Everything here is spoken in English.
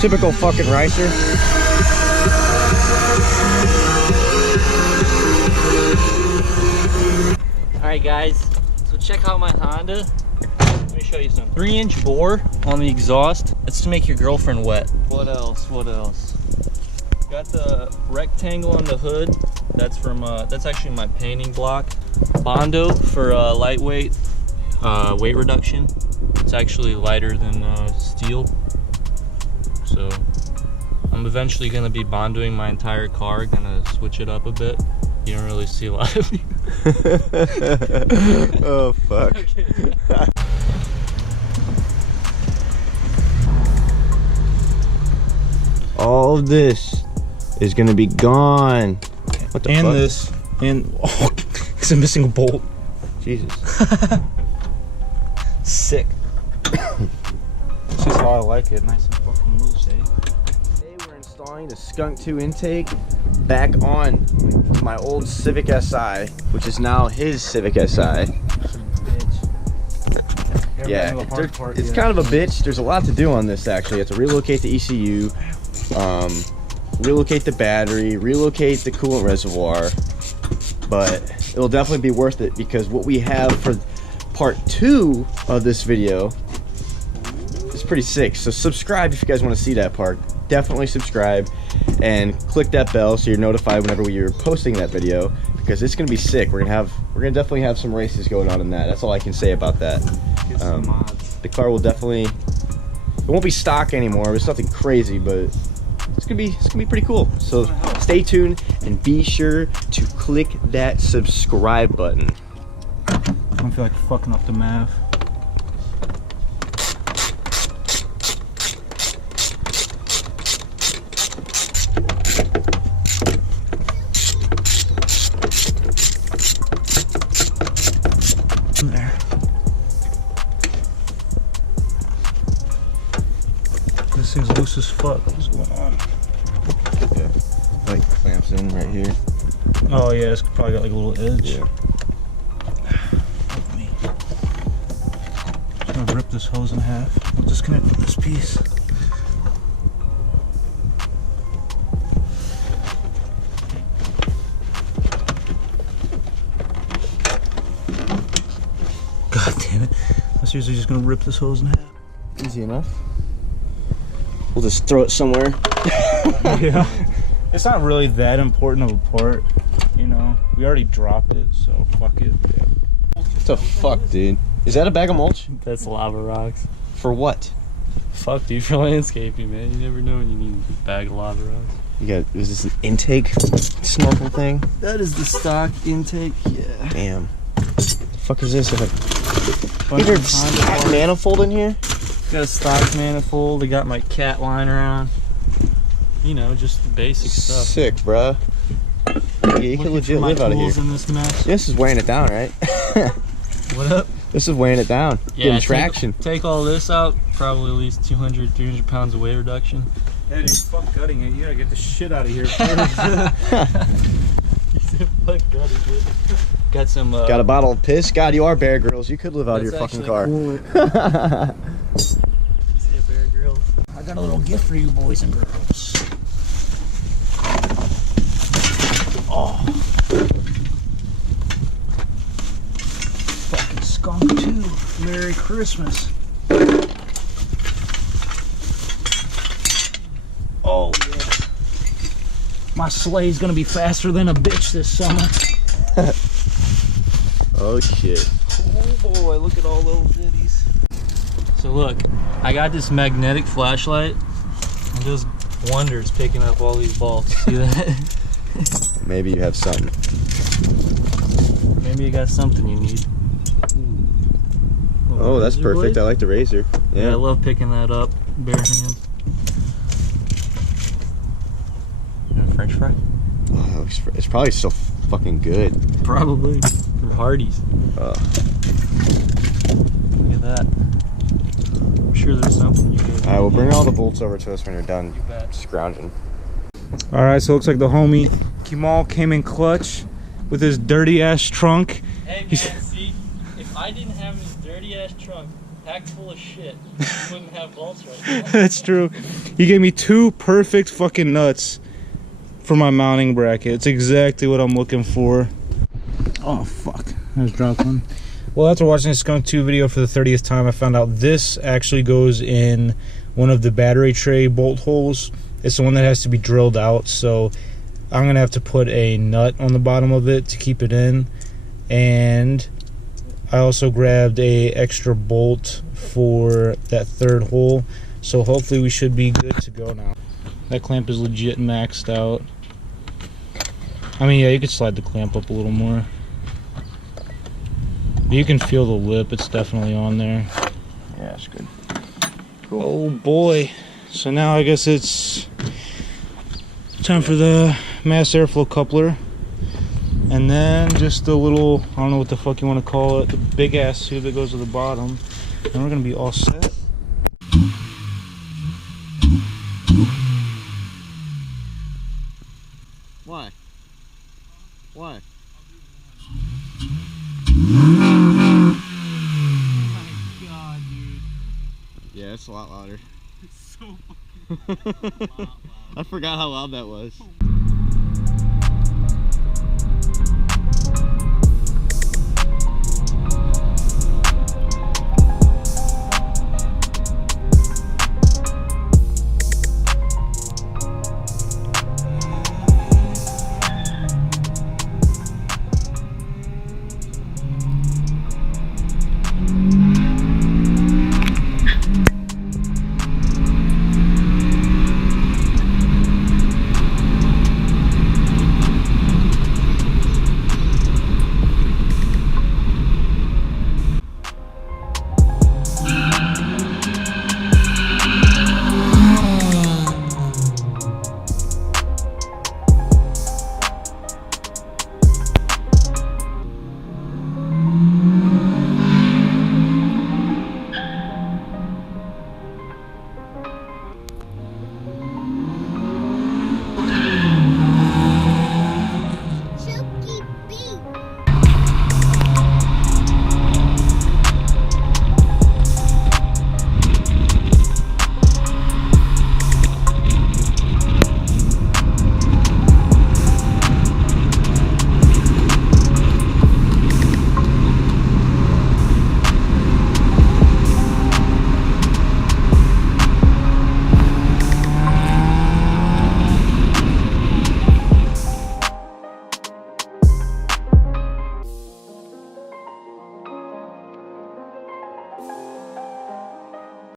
Typical fucking ricer. Alright guys, so check out my Honda. Let me show you something. 3-inch bore on the exhaust. It's to make your girlfriend wet. What else? What else? Got the rectangle on the hood. That's from that's actually my painting block. Bondo for lightweight weight reduction. It's actually lighter than steel. So I'm eventually gonna be bondoing my entire car. Gonna switch it up a bit. You don't really see a lot of me. Oh fuck. Okay. All of this is gonna be gone. What the and fuck? this, and oh, it's missing a bolt. Jesus. Sick. This is how I like it. Nice and fucking loose, eh? Today we're installing the Skunk 2 intake back on my old Civic Si, which is now his Civic Si. Yeah, it's kind of a bitch. There's a lot to do on this actually. You have to relocate the ECU, relocate the battery, relocate the coolant reservoir, but it'll definitely be worth it because what we have for part 2 of this video is pretty sick. So subscribe if you guys want to see that part. Definitely subscribe and click that bell so you're notified whenever we're posting that video, because it's gonna be sick. We're gonna definitely have some races going on in that. That's all I can say about that. The car will definitely, it won't be stock anymore. It's nothing crazy, but it's gonna be pretty cool. So stay tuned and be sure to click that subscribe button. I don't feel like fucking up the math. There. This thing's loose as fuck. What's going on? Yeah, like clamps in right here. Oh yeah, it's probably got like a little edge. Yeah. Help me. Just gonna rip this hose in half. I'll disconnect from this piece. God damn it. I'm seriously just gonna rip this hose in half. Easy enough. We'll just throw it somewhere. Yeah. It's not really that important of a part, you know. We already dropped it, so fuck it. What the fuck, dude? Is that a bag of mulch? That's lava rocks. For what? Fuck, dude, for landscaping, man. You never know when you need a bag of lava rocks. You got, is this an intake snorkel thing? That is the stock intake, yeah. Damn. The fuck is this? Is there a stock manifold in here? Got a stock manifold. I got my cat lying around. You know, just the basic stuff. Sick, bruh. Yeah, you can legit live out of here. In this mess. This is weighing it down, right? What up? This is weighing it down. Yeah, getting traction. Take all this out, probably at least 200, 300 pounds of weight reduction. Hey, dude, fuck gutting it. You gotta get the shit out of here first. You said fuck gutting it. Got some. Got a bottle of piss? God, you are Bear Grylls. You could live out of your fucking car. You said Bear Grylls. I got a little gift for you boys and girls. Oh. Fucking Skunk 2. Merry Christmas. Oh, yeah. My sleigh's gonna be faster than a bitch this summer. Oh, shit. Oh boy, look at all those ditties. So look, I got this magnetic flashlight. It does wonders picking up all these balls. See that? Maybe you have something. Maybe you got something you need. Oh, that's Razor perfect. blade? I like the razor. Yeah, I Yeah. love picking that up bare hands. And a French fry? Oh, it's probably still fucking good. Probably. From Hardee's. Oh. Look at that. I'm sure there's something you could. Alright, we'll bring all the bolts over to us when you're done You bet. scrounging. Alright, so it looks like the homie Kemal came in clutch with his dirty ass trunk. Hey man, see, if I didn't have this dirty ass trunk, packed full of shit. You wouldn't have bolts right now. That's true. You gave me 2 perfect fucking nuts for my mounting bracket. It's exactly what I'm looking for. Oh fuck, I just dropped one. Well, after watching the Skunk 2 video for the 30th time, I found out this actually goes in one of the battery tray bolt holes. It's the one that has to be drilled out, so I'm gonna have to put a nut on the bottom of it to keep it in. And I also grabbed a extra bolt for that 3rd hole, so hopefully we should be good to go now. That clamp is legit maxed out. I mean, yeah, you could slide the clamp up a little more. But you can feel the lip, it's definitely on there. Yeah, it's good. Cool. Oh boy. So now I guess it's time for the mass airflow coupler. And then just a little, I don't know what the fuck you want to call it, the big ass tube that goes to the bottom. And we're gonna be all set. Why? Why? Oh my god, dude. Yeah, it's a lot louder. It's so fucking loud. I forgot how loud that was.